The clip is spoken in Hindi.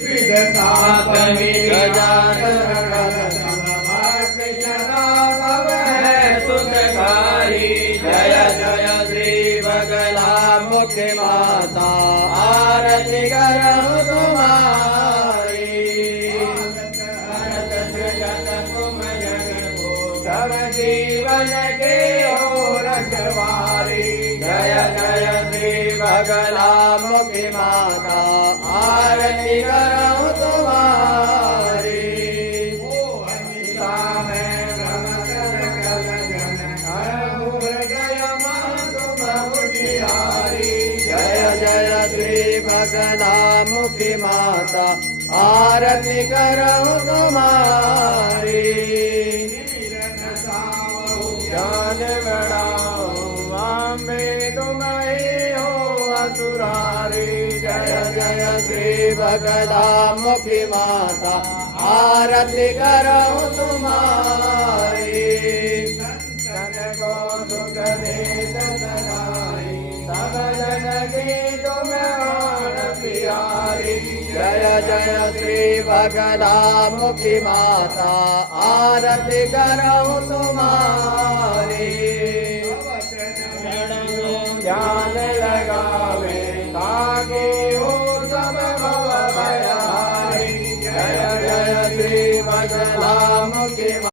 विदताप सुखकारी। जय जय श्री बगला मुखी माता आरती करहु तुम्हारी। सब जीवन के हो रखवारी। जय जय श्री बगला मुखी माता आरती करहु तुम्हारी। जय जय श्री बगला मुखी माता आरती करहु तुम्हारी। ज्ञान बढ़ाओ अम्बे तुम्हें हो असुरारी। जय जय श्री बगला मुखी माता आरती करहु तुम्हारी। जन को सुख देत सदाई सब जन की तुम प्राण प्यारी। जय जय श्री बगला मुखी माता आरती करहु तुम्हारी। ज्ञान